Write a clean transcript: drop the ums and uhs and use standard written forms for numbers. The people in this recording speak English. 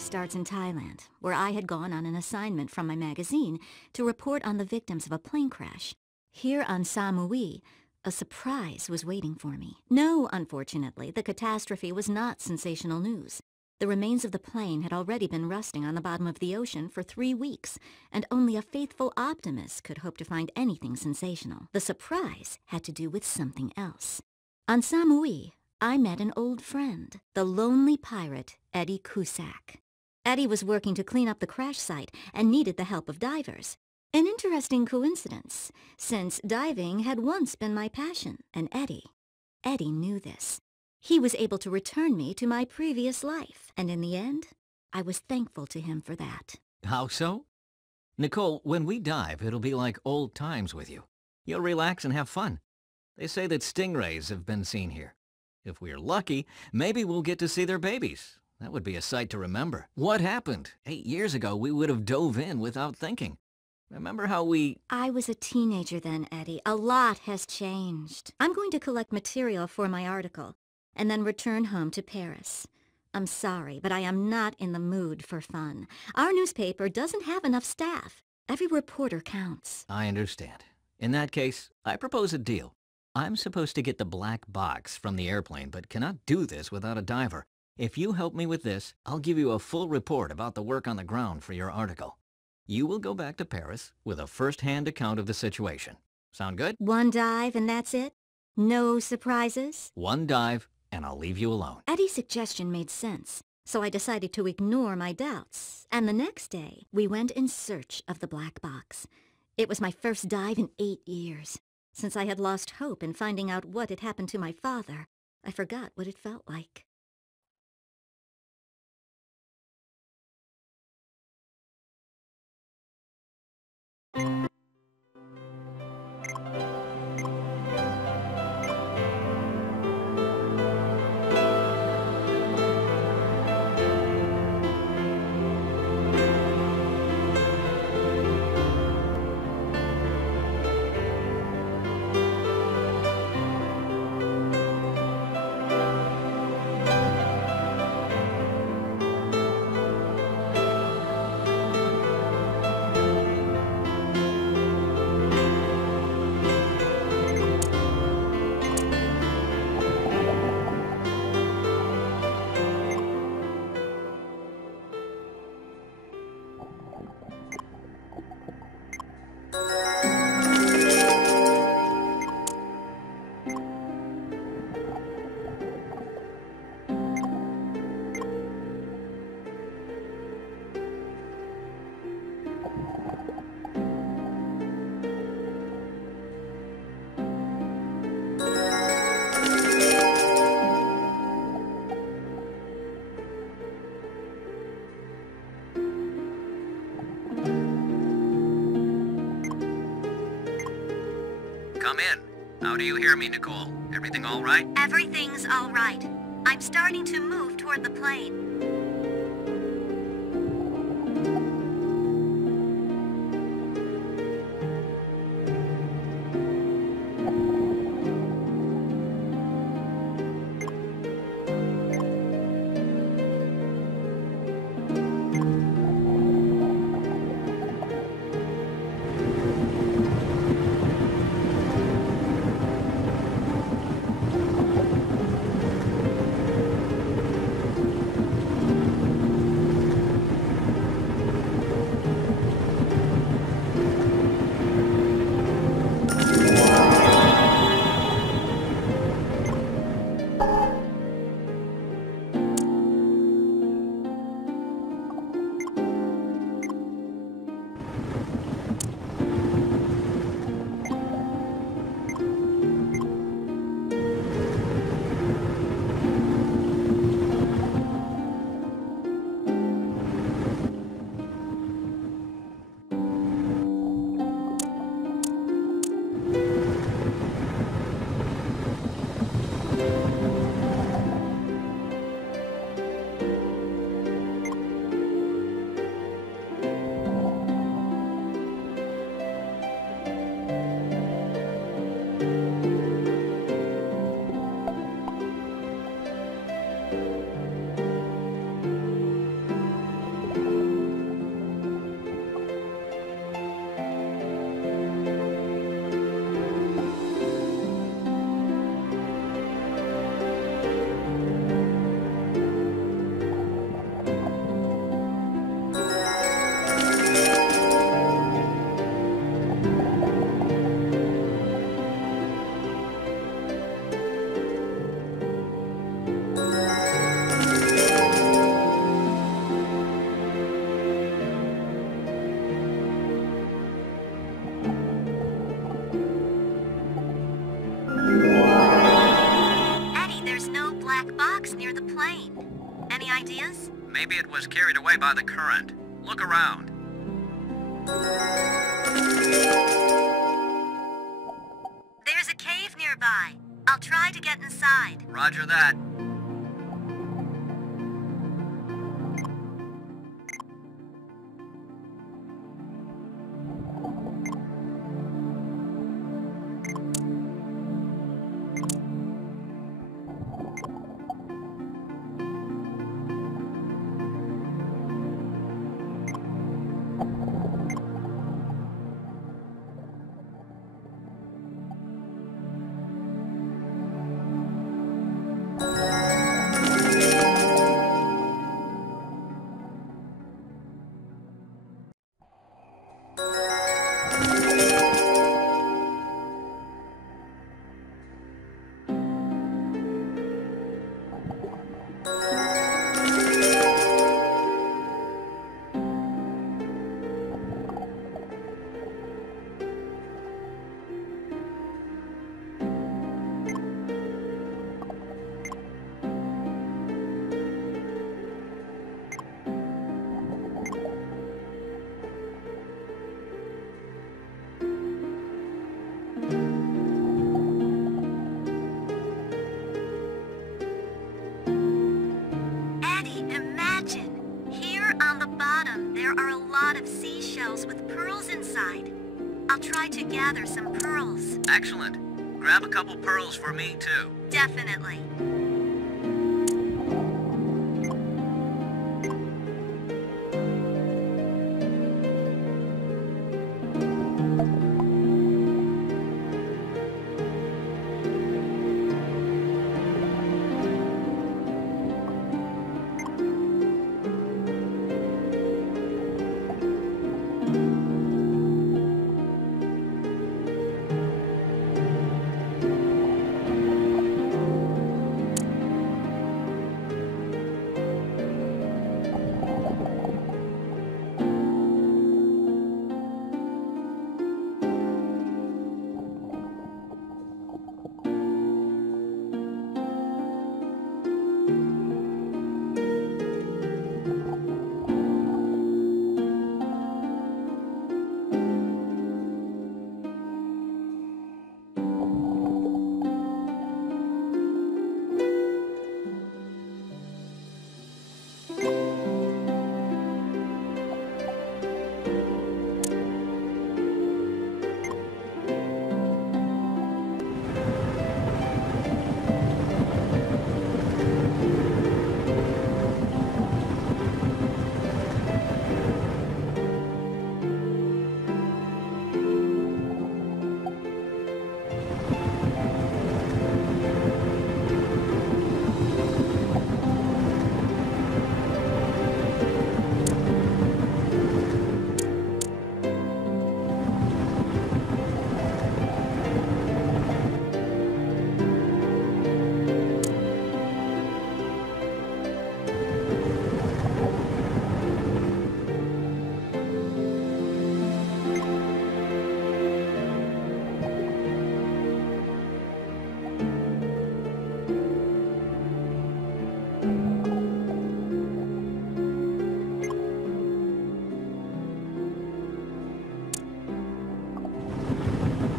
starts in Thailand, where I had gone on an assignment from my magazine to report on the victims of a plane crash. Here on Samui, a surprise was waiting for me. No, unfortunately, the catastrophe was not sensational news. The remains of the plane had already been rusting on the bottom of the ocean for 3 weeks, and only a faithful optimist could hope to find anything sensational. The surprise had to do with something else. On Samui, I met an old friend, the lonely pirate Eddie Cusack. Eddie was working to clean up the crash site and needed the help of divers. An interesting coincidence, since diving had once been my passion, and Eddie knew this. He was able to return me to my previous life, and in the end, I was thankful to him for that. How so? Nicole, when we dive, it'll be like old times with you. You'll relax and have fun. They say that stingrays have been seen here. If we're lucky, maybe we'll get to see their babies. That would be a sight to remember. What happened? 8 years ago, we would have dove in without thinking. Remember how I was a teenager then, Eddie. A lot has changed. I'm going to collect material for my article, and then return home to Paris. I'm sorry, but I am not in the mood for fun. Our newspaper doesn't have enough staff. Every reporter counts. I understand. In that case, I propose a deal. I'm supposed to get the black box from the airplane, but cannot do this without a diver. If you help me with this, I'll give you a full report about the work on the ground for your article. You will go back to Paris with a first-hand account of the situation. Sound good? One dive and that's it? No surprises? One dive, and I'll leave you alone. Eddie's suggestion made sense, so I decided to ignore my doubts. And the next day, we went in search of the black box. It was my first dive in 8 years. Since I had lost hope in finding out what had happened to my father, I forgot what it felt like. Come in. How do you hear me, Nicole? Everything all right? Everything's all right. I'm starting to move toward the plane. Maybe it was carried away by the current. Look around. There's a cave nearby. I'll try to get inside. Roger that. With pearls inside. I'll try to gather some pearls. Excellent. Grab a couple pearls for me, too. Definitely.